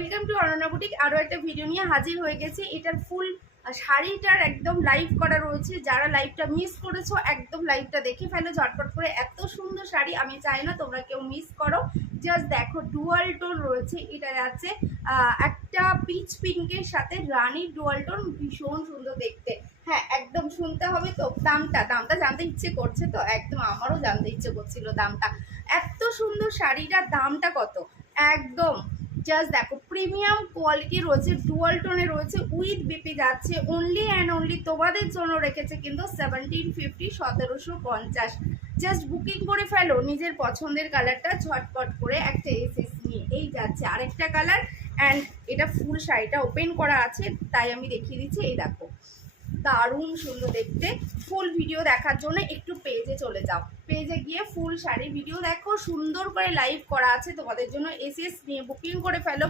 Welcome to Ananya boutique. আরও একটা video নিয়ে হাজির হয়ে গেছি। এটার ফুল শাড়িটার একদম লাইভ করা রয়েছে। যারা লাইভটা মিস করেছো একদম লাইভটা দেখে ফেলো ঝটপট করে। এত সুন্দর শাড়ি, আমি চাই না তোমরা কেউ মিস করো। জাস্ট দেখো, ডুয়াল টোন রয়েছে। এটা আছে একটা পিচ পিঙ্কের সাথে রানির ডুয়াল টোন, ভীষণ সুন্দর দেখতে। হ্যাঁ, একদম শুনতে হবে তো। দামটা জানতে ইচ্ছে করছে তো, একদম আমারও জানতে ইচ্ছে করছিল দামটা। এত সুন্দর শাড়িটার দামটা কত একদম জাস্ট দেখো, প্রিমিয়াম কোয়ালিটি রয়েছে, ডুয়াল টোনে রয়েছে, উইথ বিপি যাচ্ছে। অনলি অ্যান্ড অনলি তোমাদের জন্য রেখেছে কিন্তু 1750, 1750। জাস্ট বুকিং করে ফেলো নিজের পছন্দের কালারটা ঝটপট করে একটা এসএস নিয়ে। এই যাচ্ছে আরেকটা কালার। অ্যান্ড এটা ফুল শাড়িটা ওপেন করা আছে, তাই আমি দেখিয়ে দিচ্ছি। এই দেখো, দারুণ সুন্দর দেখতে। ফুল ভিডিও দেখার জন্য একটু পেজে চলে যাও, পেজে গিয়ে ফুল শাড়ি ভিডিও দেখো, সুন্দর করে লাইভ করা আছে তোমাদের জন্য। এসএস নিয়ে বুকিং করে ফেলো।